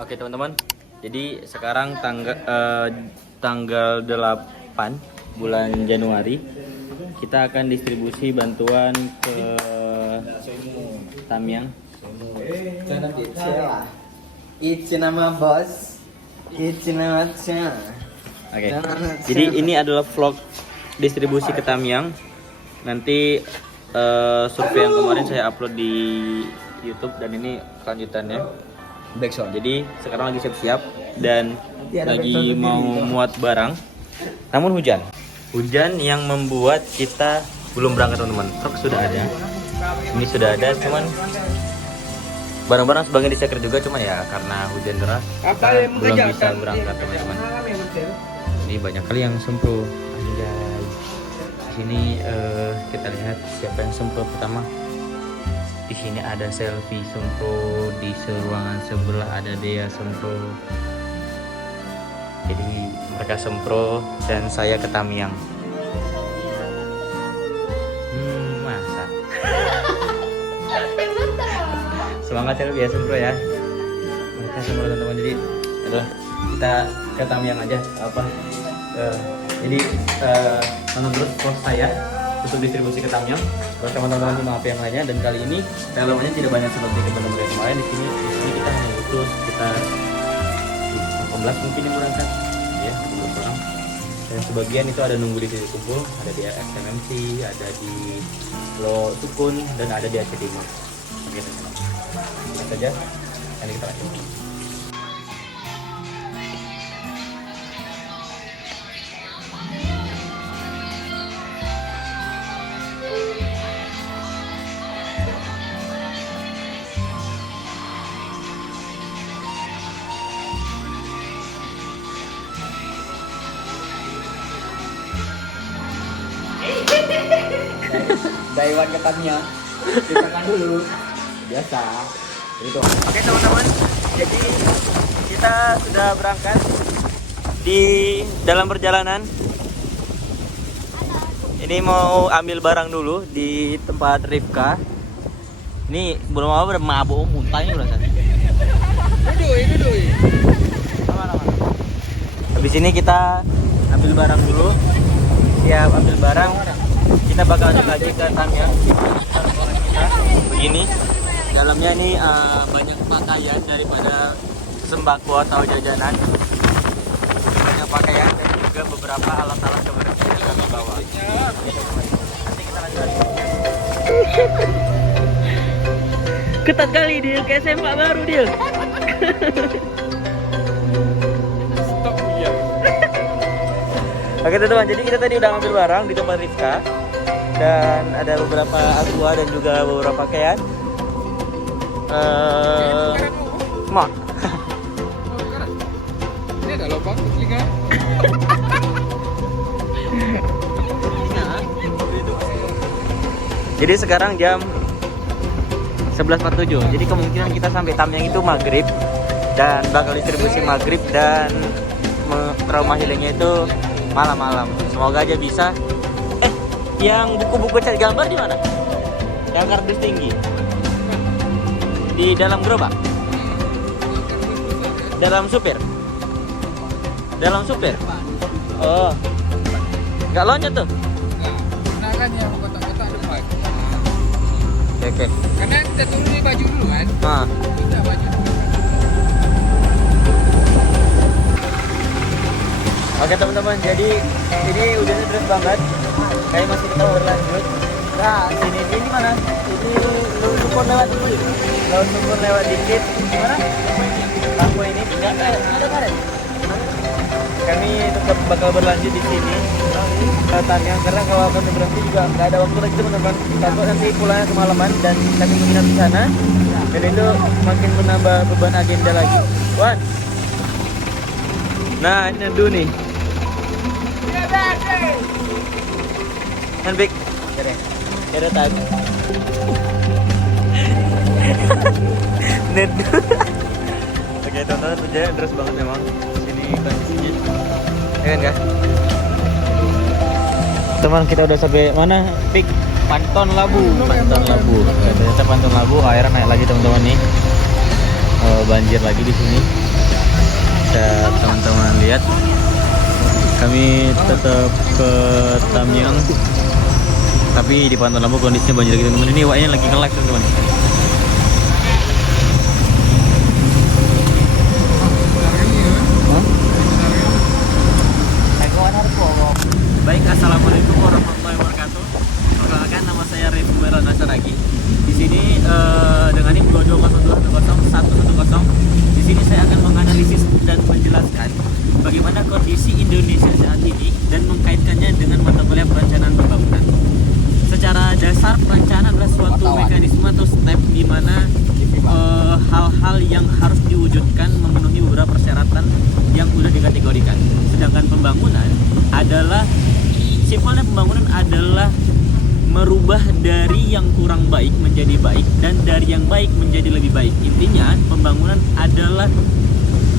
Oke teman-teman, jadi sekarang tanggal 8 bulan Januari kita akan distribusi bantuan ke Tamyang. Itu nama bos, itu nama Cina. Oke, jadi ini adalah vlog distribusi ke Tamyang. Nanti survei yang kemarin saya upload di YouTube dan ini kelanjutannya. Backsound. Jadi sekarang lagi siap-siap dan lagi mau muat barang. Namun hujan yang membuat kita belum berangkat teman-teman. Truk sudah ada, ini sudah ada, cuman barang-barang sebagian diceker juga, cuman ya karena hujan deras kita belum bisa berangkat teman-teman. Ini banyak kali yang sempro. Anjay. Di sini kita lihat siapa yang sempro pertama. Di sini ada Selfie sempro, di ruangan sebelah ada Dea sempro. Jadi mereka sempro dan saya ke Tamyang. Masa. Semangat Selfie ya sempro ya. Mereka sempro teman-teman. Jadi kita ke Tamyang aja apa? Jadi nonton terus post saya untuk distribusi ke Tamyang. Buat teman-teman maaf yang lainnya, dan kali ini relonnya tidak banyak seperti teman-teman yang lain. Di sini kita hanya butuh sekitar 18 mungkin yang berangkat ya, 18 orang. Dan sebagian itu ada nunggu di sini kumpul, ada di SMMC, ada di Lo Sukun, dan ada di Aceh Timur. Oke teman-teman, lihat saja. Ini kita lanjut. Daiwan ketannya, kita kan dulu biasa. Itu. Oke teman-teman, jadi kita sudah berangkat. Di dalam perjalanan ini mau ambil barang dulu di tempat Rifka. Ini belum apa udah mabuk muntahnya udah sana. Dudui. Habis ini kita ambil barang dulu. Siap ambil barang. Kita bakal lanjut lagi ke Tamyang. Kita begini. Dalamnya ini banyak pakaian daripada sembako atau jajanan. Banyak pakaian dan juga beberapa alat-alat kebersihan yang kami bawa. Nanti kita lanjut lagi. Ketat kali dia, kayak SMA baru dia. Stop ya. Oke teman-teman, jadi kita tadi udah ngambil barang di tempat Rifka. Dan ada beberapa aqua dan juga beberapa pakaian. Mak. Ini ada lubang kecil kan? Jadi sekarang jam 11.47. Jadi kemungkinan kita sampai Tamyang itu maghrib dan bakal distribusi maghrib, dan trauma healingnya itu malam-malam. Semoga aja bisa. Yang buku-buku cat gambar di mana? Yang kardus tinggi? Di dalam gerobak? Dalam supir? Dalam supir? Oh, nggak loncat tuh? Nah kan yang kotak-kotak depan. Oke. Karena kita turun di baju dulu kan? Nah. Kita baju dulu. Oke teman-teman, jadi ini hujannya deras banget. Kayak masih kita berlanjut. Nah, ini mana? Ini lumpur lewat dikit. Lumpur lewat dikit. Gimana? Lampu ini tidak ada karet. Kami tetap bakal berlanjut di sini. Tamyang, karena kalau akan berhenti juga nggak ada waktu lagi teman-teman. Takut nanti pulangnya kemalaman dan kami menginap di sana. Dan itu makin menambah beban agenda lagi. Wan. Nah, ini Nadu nih. Kan Bik. Ada tadi. Nadu. Oke teman-teman, hujannya deras banget memang. Sini kondisinya. Ya kan, teman, kita udah sampai mana? Pik Panton Labu. Panton Labu. Ternyata Panton Labu airnya naik lagi teman-teman nih. Banjir lagi di sini. bisa teman-teman lihat, kami tetap ke Tamyang, tapi di Pantun Lampu kondisinya banjir gitu teman. Ini waknya lagi nge-live teman-teman. Baik, assalamualaikum warahmatullahi wabarakatuh. Perkenalkan, nama saya Rifki Merana Saragi. Di sini dengan NIM 2202101110. Di sini saya akan menganalisis dan menjelaskan bagaimana kondisi Indonesia saat ini dan mengkaitkannya dengan mata kuliah perencanaan pembangunan. Secara dasar, perencanaan adalah suatu mekanisme atau step di mana hal-hal yang harus diwujudkan memenuhi beberapa persyaratan yang sudah dikategorikan. Sedangkan pembangunan adalah simpelnya, pembangunan adalah merubah dari yang kurang baik menjadi baik dan dari yang baik menjadi lebih baik. Intinya, pembangunan adalah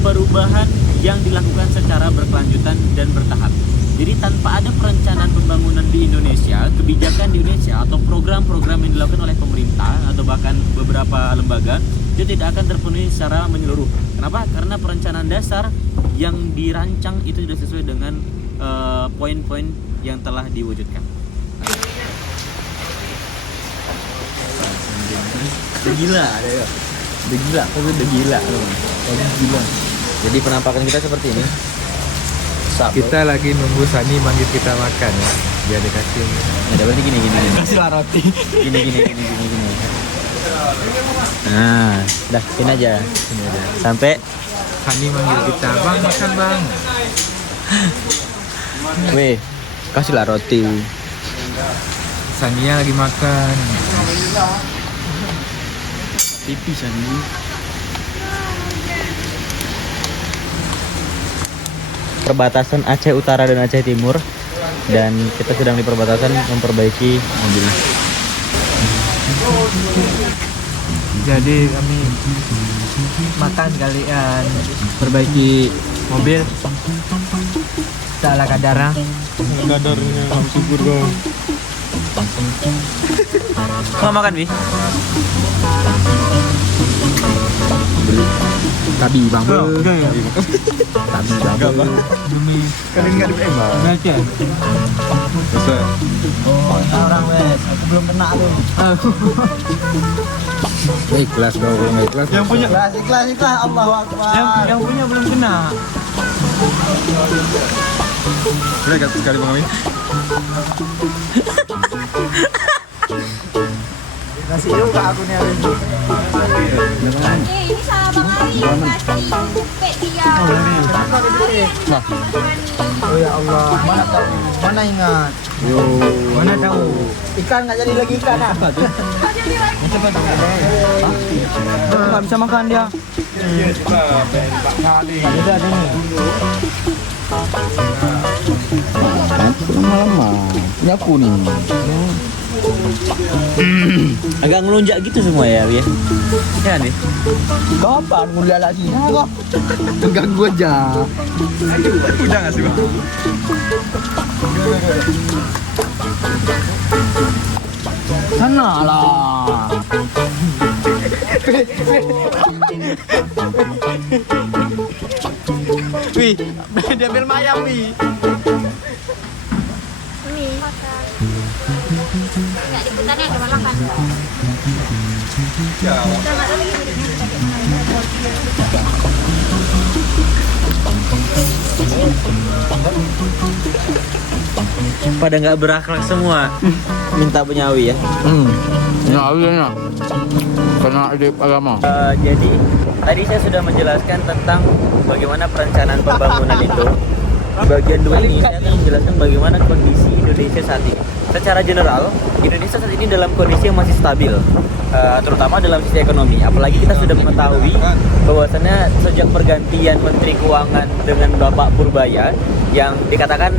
perubahan yang dilakukan secara berkelanjutan dan bertahap. Jadi tanpa ada perencanaan pembangunan di Indonesia, kebijakan di Indonesia atau program-program yang dilakukan oleh pemerintah atau bahkan beberapa lembaga, itu tidak akan terpenuhi secara menyeluruh. Kenapa? Karena perencanaan dasar yang dirancang itu sudah sesuai dengan poin-poin yang telah diwujudkan. Udah gila, udah gila. Jadi penampakan kita seperti ini. Kita lagi nunggu Sani manggil kita makan ya. Biar dikasih. Ada berarti gini. Kasih lah roti. Gini. Nah, dah sini aja. Sampai Sani manggil kita, "Bang, makan, Bang." weh, kasihlah roti. Sania lagi makan. Tipis Sani. Perbatasan Aceh Utara dan Aceh Timur, dan kita sedang di perbatasan memperbaiki mobil. Jadi kami makan kalian perbaiki mobil. Tak ala kadarnya. Kadarnya subur kau. Mau makan, Bi? Tabi bang. Tabi bang. Kan enggak di emang. Baca. Bisa. Oh, orang wes. Aku belum kena lu. Ikhlas dong, kalau ikhlas. Yang punya Ikhlas. Allahu Akbar. Yang punya belum kena. boleh kan sekali Bang Amin? Kasih juga aku nih hari ini. Ini sama Bang Ari kasih kupet dia. Kenapa gitu? Nah, Oh ya Allah, mana tahu? Mana ingat? Mana tahu? Ikan nggak jadi lagi ikan apa tuh? Nggak bisa makan dia. Ada nih. lama-lama. Ini aku nih. Agak ngelunjak gitu semua ya, Bi. Ya nih. Kapan mulia lagi? Kok mengganggu aja. Udah nggak sih Bang? Sana lah. Wih, dia ambil mayam, Bi. Ini makan. Enggak diputarnya ada makan. Ya. Pada nggak berakhlak semua. Minta penyawi ya. Ya, karena ide agama. Jadi tadi saya sudah menjelaskan tentang bagaimana perencanaan pembangunan itu. Di bagian 2 ini saya akan menjelaskan bagaimana kondisi Indonesia saat ini. Secara general, Indonesia saat ini dalam kondisi yang masih stabil, terutama dalam sisi ekonomi. Apalagi kita sudah mengetahui bahwasannya sejak pergantian Menteri Keuangan dengan Bapak Purbaya, yang dikatakan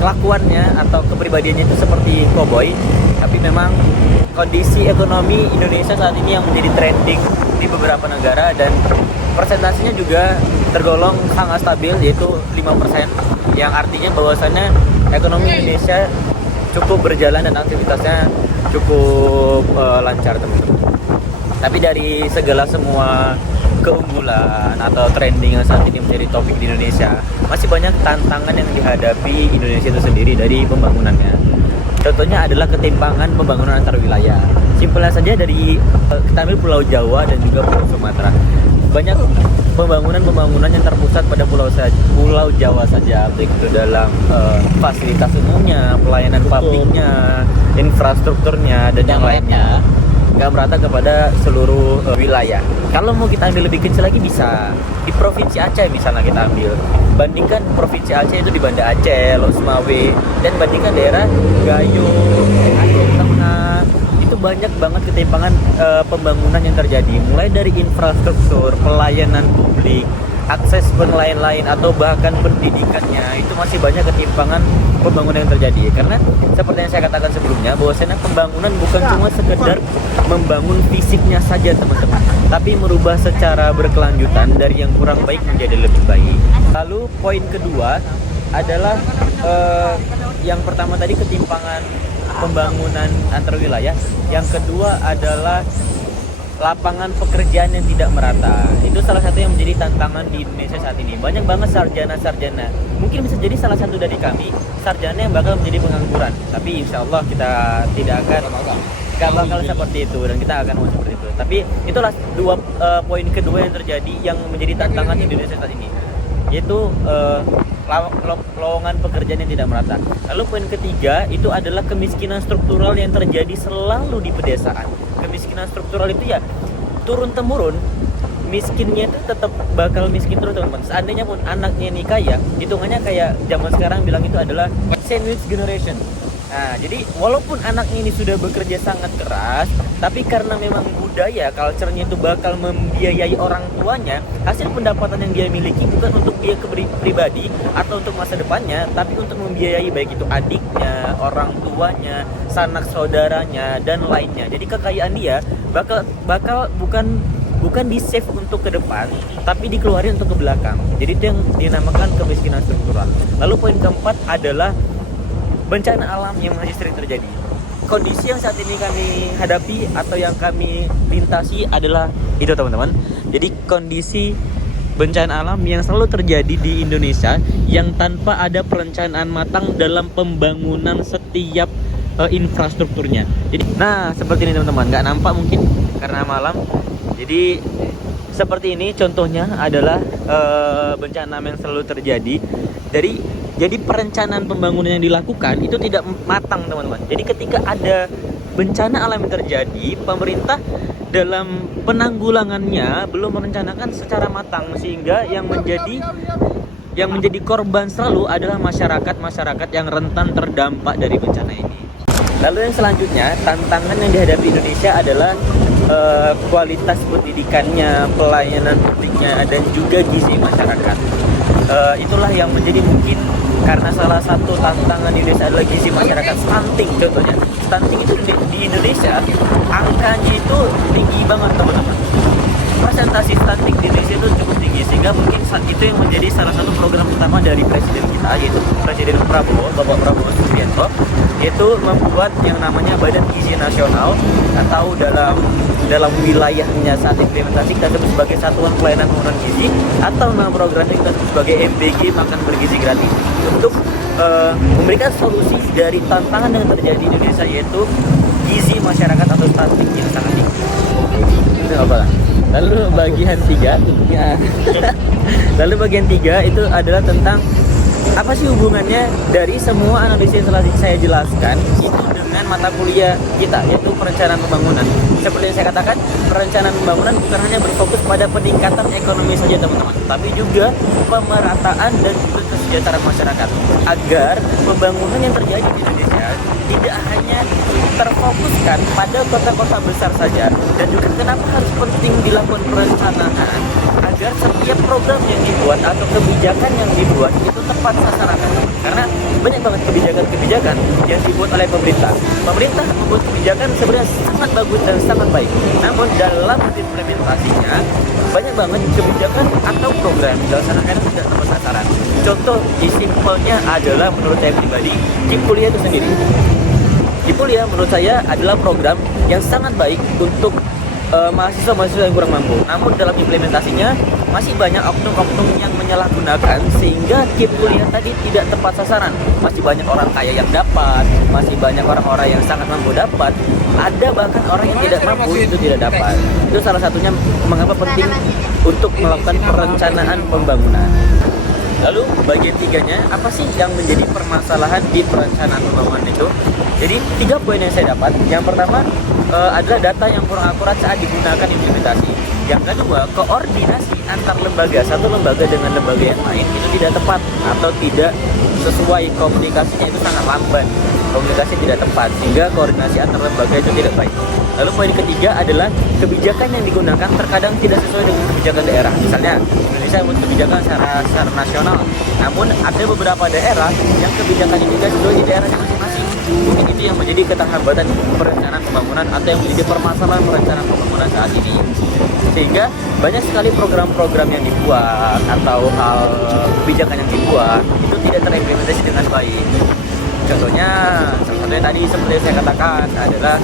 kelakuannya atau kepribadiannya itu seperti koboi, tapi memang kondisi ekonomi Indonesia saat ini yang menjadi trending di beberapa negara, dan persentasenya juga tergolong sangat stabil, yaitu 5%, yang artinya bahwasannya ekonomi Indonesia cukup berjalan dan aktivitasnya cukup lancar, teman-teman. Tapi dari segala semua keunggulan atau trending yang saat ini menjadi topik di Indonesia, masih banyak tantangan yang dihadapi Indonesia itu sendiri dari pembangunannya. Contohnya adalah ketimpangan pembangunan antar wilayah. Simpelnya saja dari kita ambil Pulau Jawa dan juga Pulau Sumatera. Banyak pembangunan yang terpusat pada Pulau Jawa saja, baik itu dalam fasilitas umumnya, pelayanan publiknya, infrastrukturnya, dan yang lainnya, nggak merata kepada seluruh wilayah. Kalau mau kita ambil lebih kecil lagi bisa di Provinsi Aceh misalnya kita ambil. Bandingkan Provinsi Aceh itu di Banda Aceh, Losmawe, dan bandingkan daerah Gayo, Aceh Tengah, itu banyak banget ketimpangan pembangunan yang terjadi. Mulai dari infrastruktur, pelayanan publik, akses lain-lain atau bahkan pendidikannya, itu masih banyak ketimpangan pembangunan yang terjadi. Karena seperti yang saya katakan sebelumnya, bahwasanya pembangunan bukan cuma sekedar membangun fisiknya saja teman-teman, tapi merubah secara berkelanjutan dari yang kurang baik menjadi lebih baik. Lalu poin kedua adalah yang pertama tadi ketimpangan pembangunan antar wilayah, yang kedua adalah lapangan pekerjaan yang tidak merata. Itu salah satu yang menjadi tantangan di Indonesia saat ini. Banyak banget sarjana-sarjana, mungkin bisa jadi salah satu dari kami, sarjana yang bakal menjadi pengangguran. Tapi insya Allah kita tidak bakal seperti itu, dan kita akan mau seperti itu. Tapi itulah dua poin kedua yang terjadi yang menjadi tantangan Indonesia saat ini, yaitu lowongan pekerjaan yang tidak merata. Lalu poin ketiga itu adalah kemiskinan struktural yang terjadi selalu di pedesaan. Kemiskinan struktural itu ya turun-temurun, miskinnya itu tetap bakal miskin terus teman-teman. Seandainya pun anaknya ini kaya, hitungannya kayak zaman sekarang bilang itu adalah sandwich generation. Nah, jadi walaupun anaknya ini sudah bekerja sangat keras, tapi karena memang budaya, culture-nya itu bakal membiayai orang tuanya, hasil pendapatan yang dia miliki bukan untuk dia pribadi atau untuk masa depannya, tapi untuk membiayai baik itu adiknya, orang tuanya, sanak saudaranya, dan lainnya. Jadi kekayaan dia bakal bukan di save untuk ke depan, tapi dikeluarin untuk ke belakang. Jadi itu yang dinamakan kemiskinan struktural. Lalu poin keempat adalah bencana alam yang masih sering terjadi. Kondisi yang saat ini kami hadapi atau yang kami lintasi adalah itu teman-teman. Jadi kondisi bencana alam yang selalu terjadi di Indonesia yang tanpa ada perencanaan matang dalam pembangunan setiap infrastrukturnya. Jadi, nah seperti ini teman-teman, nggak nampak mungkin karena malam. Jadi seperti ini contohnya adalah bencana alam yang selalu terjadi. Jadi perencanaan pembangunan yang dilakukan itu tidak matang teman-teman. Jadi ketika ada bencana alam yang terjadi, pemerintah dalam penanggulangannya belum merencanakan secara matang, sehingga yang menjadi korban selalu adalah masyarakat yang rentan terdampak dari bencana ini. Lalu yang selanjutnya, tantangan yang dihadapi Indonesia adalah kualitas pendidikannya, pelayanan publiknya, dan juga gizi masyarakat. Itulah yang menjadi mungkin karena salah satu tantangan di Indonesia adalah gizi masyarakat. Stunting contohnya, stunting itu di Indonesia angkanya itu tinggi banget teman-teman. Presentasi stunting di Indonesia itu cukup tinggi, sehingga mungkin itu yang menjadi salah satu program utama dari presiden kita, yaitu Presiden Prabowo, Bapak Prabowo Subianto, yaitu membuat yang namanya Badan Gizi Nasional, atau dalam wilayahnya saat implementasi kita sebut sebagai Satuan Pelayanan Pembangunan Gizi, atau nama programnya kita sebut sebagai MBG, Makan Bergizi Gratis, untuk memberikan solusi dari tantangan yang terjadi di Indonesia, yaitu gizi masyarakat atau stunting yang sangat tinggi. Itu apa? Lalu bagian 3 ya. Lalu bagian 3 itu adalah tentang apa sih hubungannya dari semua analisis yang telah saya jelaskan itu dengan mata kuliah kita, yaitu perencanaan pembangunan. Seperti yang saya katakan, perencanaan pembangunan bukan hanya berfokus pada peningkatan ekonomi saja teman-teman, tapi juga pemerataan dan juga kesejahteraan masyarakat, agar pembangunan yang terjadi di Indonesia tidak hanya terfokuskan pada kota-kota besar saja. Dan juga kenapa harus penting dilakukan perencanaan, agar setiap program yang dibuat atau kebijakan yang dibuat itu tepat sasaran. Karena banyak banget kebijakan yang dibuat oleh pemerintah membuat kebijakan sebenarnya sangat bagus dan sangat baik, namun dalam implementasinya banyak banget kebijakan atau program dilaksanakan tidak tepat sasaran. Contoh simpelnya adalah menurut saya pribadi, Cipulia itu sendiri. Cipulia menurut saya adalah program yang sangat baik untuk mahasiswa-mahasiswa yang kurang mampu. Namun dalam implementasinya masih banyak oknum-oknum yang menyalahgunakan sehingga KIP kuliah tadi tidak tepat sasaran. Masih banyak orang kaya yang dapat, masih banyak orang-orang yang sangat mampu dapat, ada bahkan orang yang tidak mampu itu tidak dapat. Itu salah satunya mengapa penting untuk melakukan perencanaan pembangunan. Lalu bagian tiganya, apa sih yang menjadi permasalahan di perencanaan pembangunan itu? Jadi 3 poin yang saya dapat. Yang pertama adalah data yang kurang akurat saat digunakan implementasi. Yang kedua, koordinasi antar lembaga, satu lembaga dengan lembaga yang lain itu tidak tepat atau tidak sesuai, komunikasinya itu sangat lamban. Komunikasi tidak tepat sehingga koordinasi antar lembaga itu tidak baik. Lalu poin ketiga adalah kebijakan yang digunakan terkadang tidak sesuai dengan kebijakan daerah. Misalnya Indonesia membuat kebijakan secara nasional, namun ada beberapa daerah yang kebijakan ini tidak sesuai di daerahnya masing-masing. Mungkin itu yang menjadi keterlambatan perencanaan pembangunan atau yang menjadi permasalahan perencanaan pembangunan saat ini. Sehingga banyak sekali program-program yang dibuat atau hal kebijakan yang dibuat itu tidak terimplementasi dengan baik. Contohnya, salah satunya tadi seperti saya katakan adalah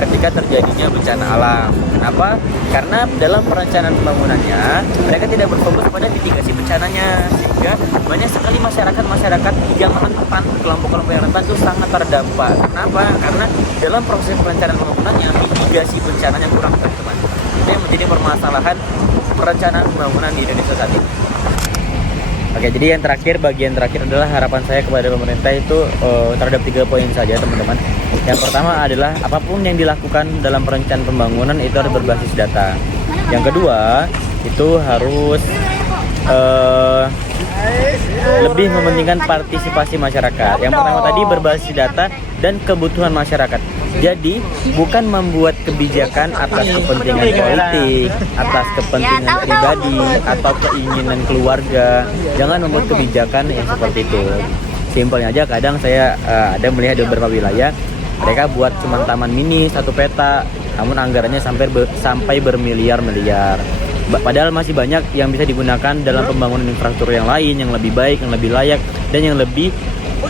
ketika terjadinya bencana alam. Kenapa? Karena dalam perencanaan pembangunannya mereka tidak berfokus pada mitigasi bencananya, sehingga banyak sekali masyarakat yang rentan, kelompok-kelompok yang rentan itu sangat terdampak. Kenapa? Karena dalam proses perencanaan pembangunannya mitigasi bencananya kurang, teman-teman. Itu yang menjadi permasalahan perencanaan pembangunan di Indonesia saat ini. Oke, jadi yang terakhir, bagian terakhir adalah harapan saya kepada pemerintah itu terhadap 3 poin saja, teman-teman. Yang pertama adalah apapun yang dilakukan dalam perencanaan pembangunan itu harus berbasis data. Yang kedua, itu harus lebih mementingkan partisipasi masyarakat. Yang pertama tadi berbasis data dan kebutuhan masyarakat. Jadi bukan membuat kebijakan atas kepentingan politik, atas kepentingan pribadi atau keinginan keluarga. Jangan membuat kebijakan yang seperti itu. Simpelnya aja, kadang saya ada melihat di beberapa wilayah mereka buat cuma taman mini 1 peta, namun anggarannya sampai bermiliar-miliar. Padahal masih banyak yang bisa digunakan dalam pembangunan infrastruktur yang lain, yang lebih baik, yang lebih layak, dan yang lebih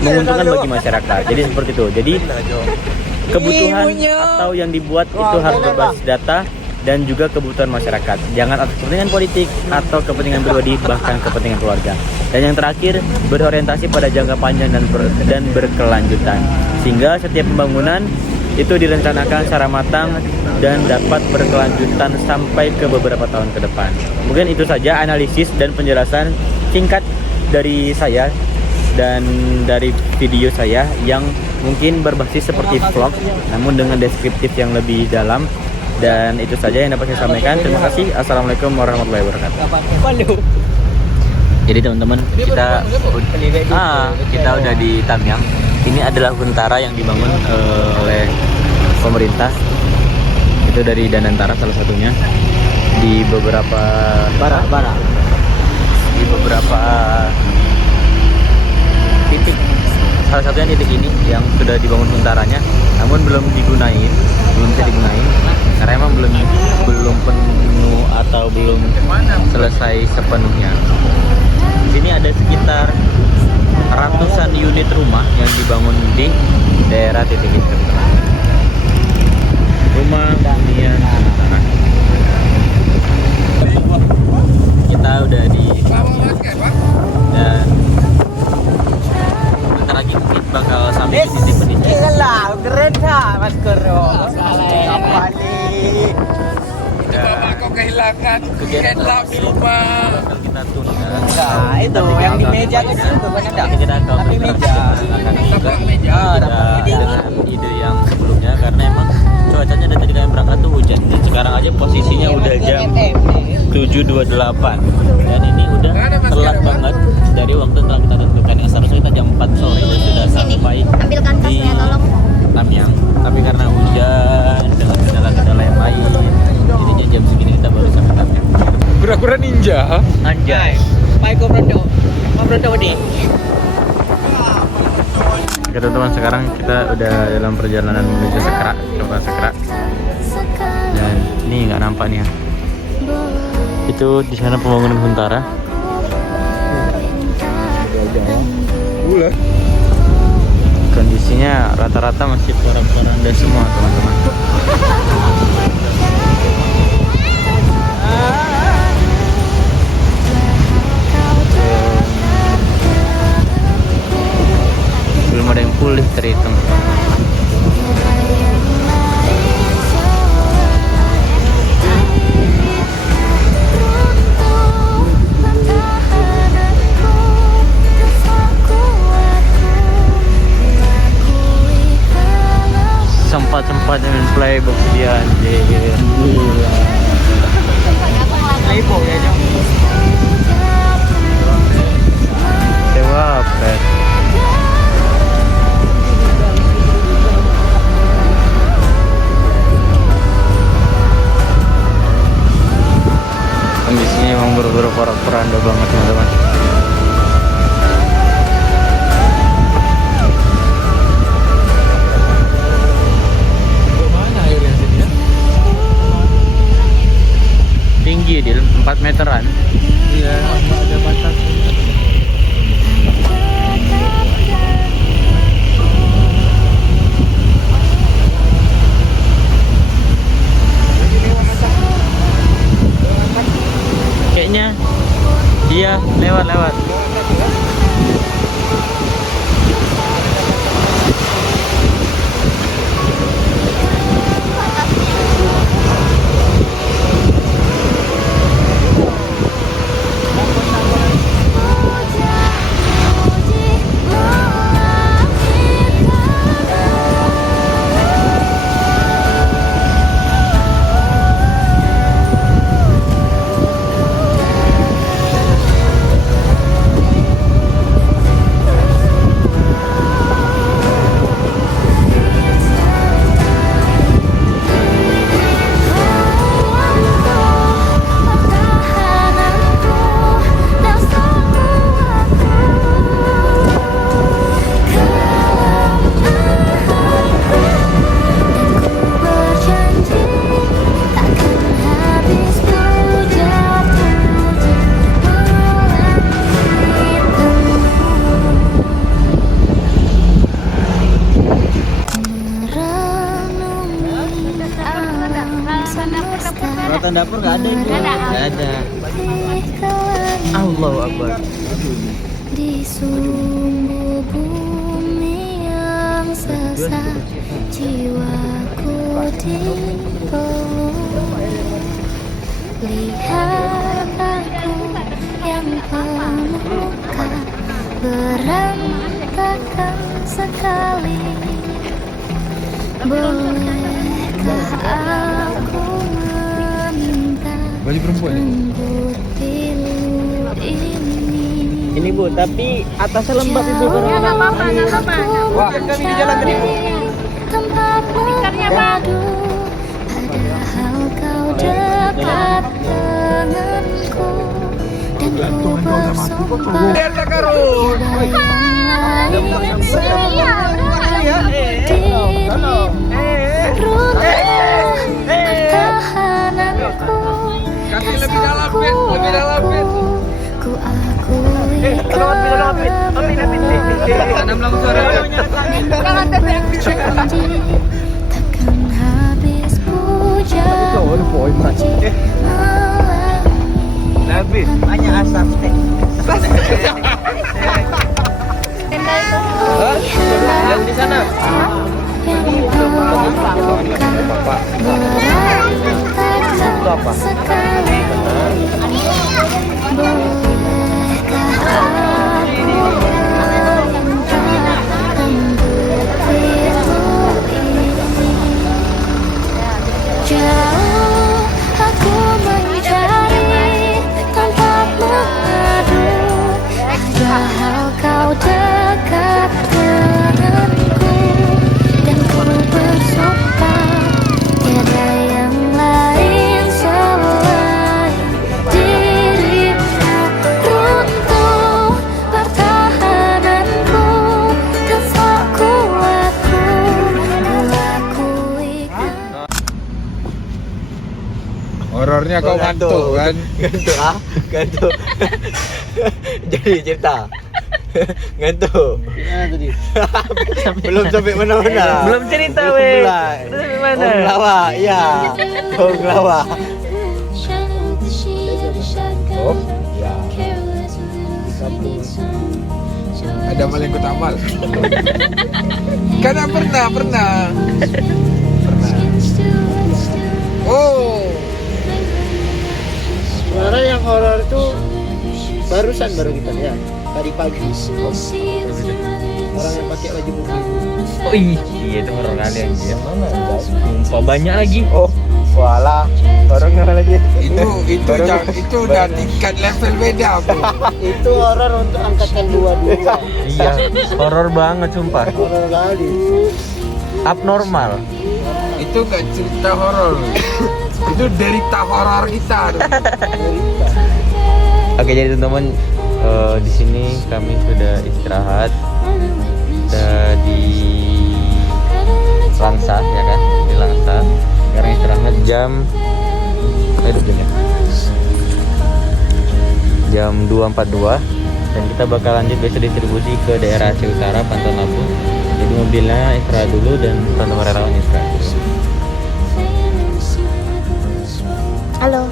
menguntungkan bagi masyarakat. Jadi seperti itu. Jadi kebutuhan atau yang dibuat itu harus berbasis data dan juga kebutuhan masyarakat. Jangan atas kepentingan politik atau kepentingan pribadi, bahkan kepentingan keluarga. Dan yang terakhir, berorientasi pada jangka panjang dan berkelanjutan. Sehingga setiap pembangunan itu direncanakan secara matang dan dapat berkelanjutan sampai ke beberapa tahun ke depan. Mungkin itu saja analisis dan penjelasan singkat dari saya dan dari video saya yang mungkin berbasis seperti vlog, namun dengan deskriptif yang lebih dalam. Dan itu saja yang dapat saya sampaikan. Terima kasih. Assalamualaikum warahmatullahi wabarakatuh. Jadi teman-teman, kita udah di Tamyang. Ini adalah huntara yang dibangun oleh pemerintah. Itu dari Danantara salah satunya. Di beberapa di beberapa titik. Salah satunya titik ini yang sudah dibangun huntaranya, namun belum bisa digunain karena emang belum penuh atau belum selesai sepenuhnya. Di sini ada sekitar ratusan unit rumah yang dibangun di daerah titik ini. Rumah hunian sementara. Kita udah di dan bentar lagi mungkin bakal sampai di titik pendidik. Iyalah, keren dah masker. Apa nih? Bapak kau kehilangan tiket lah di rumah. Bakal kita tunda. Nah, itu yang di meja itu kan ada. Tapi meja akan juga dengan ide yang sebelumnya, karena emang cuacanya dari tadi kami berangkat tuh hujan. Dan sekarang aja posisinya udah jam 7.28 dan ini udah telat banget dari waktu telah kita tentukan. Yang seharusnya kita jam 4 sore dan sudah sampai Ambilkan di tasnya, tolong. Tamyang, tapi karena hujan dengan kendala-kendala yang lain, jadinya jam segini kita baru sampai Tamyang. Kura-kura ninja. Anjay. Pai ko Brondo. Brondo ni. Oke teman-teman, sekarang kita udah dalam perjalanan menuju Sekra, Kota Sekra. Dan ini nggak nampak nih ya. Itu di sana pembangunan huntara. Kondisinya rata-rata masih porak-poranda semua teman-teman. Belum ada yang pulih terhitung. Sempat-sempatnya main playbook dia anjir. Gila. Playboy ya, Jong. Dewa pet. Kondisinya emang berburu porak-poranda banget teman-teman. Mana airnya sini ya? Tinggi Dil, 4 meteran. Iya, nggak ada batas. Kayaknya dia lewat. Peralatan dapur nggak ada itu. Nggak ada. Allahu Akbar. Di sumbu bumi yang sesat, jiwaku dipeluk. Lihat aku yang penuh luka, berantakan sekali. Bolehkah aku meminta Baju perempuan ya? rambut pilu ini? Ini Bu, tapi atasnya lembab Ibu. Nggak apa-apa. Wah, kami di jalan tadi Bu. Tempat beradu, padahal kau dekat denganku, dan ku bersumpah tiada yang lain selain dirimu. Runtuh pertahananku dan sekuatku, ku akui kelemahanku. Janji takkan habis puja-puji Habis. Hanya asap teh. Yang di sana. Apa? Sekali bolehkah aku minta rambut pilu ini? Jauh aku mencari tempat mengadu, padahal kau dekat denganku, dan ku bersumpah tiada yang lain selain dirimu. Runtuh pertahananku dan sekuatku, ku akui. Horornya kau ngantuk kan? Ngantuk ah? Ngantuk. Jadi cerita. Ngantuk. Belum sampai mana-mana. Belum cerita Belum weh. mulai. Terus sampai mana? Oh, ngelawak, iya. Oh, ngelawak. Oh, Ya. Kampung. ada maling kota amal. Karena pernah. Oh, Sebenarnya yang horor itu barusan baru kita lihat tadi pagi. Orang yang pakai baju putih. Oh iya itu horor kali anjir. Mana? Sumpah banyak lagi. Oh, walah. Baru nggak lagi. itu udah tingkat level beda, Bro. Itu horor untuk angkatan 22. Iya, horor banget sumpah. Horor kali. Abnormal. Itu nggak cerita horor. Itu derita horor kita. Oke, jadi teman-teman di sini kami sudah istirahat di Langsa ya kan, di Langsa. Sekarang istirahat jam jam 2.42 dan kita bakal lanjut besok distribusi ke daerah Aceh Utara, Pantauan Lampung. Jadi mobilnya istirahat dulu dan teman-teman relawan istirahat dulu. Halo,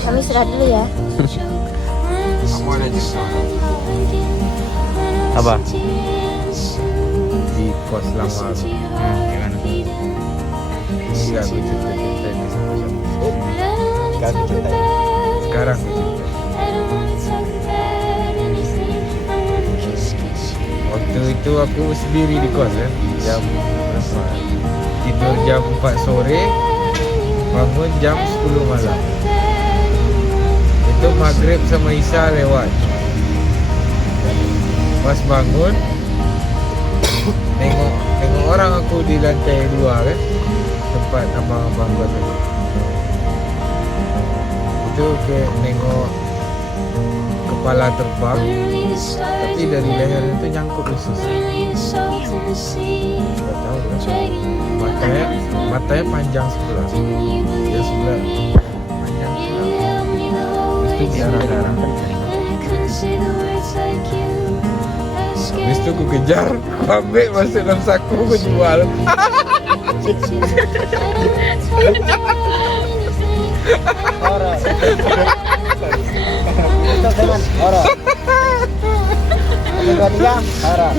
kami istirahat dulu ya. Kamu ada cerita Apa? di kos lama. Gimana? Enggak, gue cerita ini sama siapa. Kan kita Sekarang gue cerita. Waktu itu aku sendiri di kos kan. Jam berapa? Tidur jam 4 sore, bangun jam 10 malam. Itu maghrib sama isya lewat. Pas bangun, nengok orang aku di lantai 2 kan, tempat abang-abang gua tadi. Itu kayak nengok kepala terbang, tapi dari leher itu nyangkut usus. Nggak tahu kan? Matanya panjang sebelah, ya sebelah panjang sebelah. Itu darah-darah. Habis itu aku kejar, ambil masuk dalam saku, aku jual. horor. Itu dengan horor. 1, 2, 3 horor.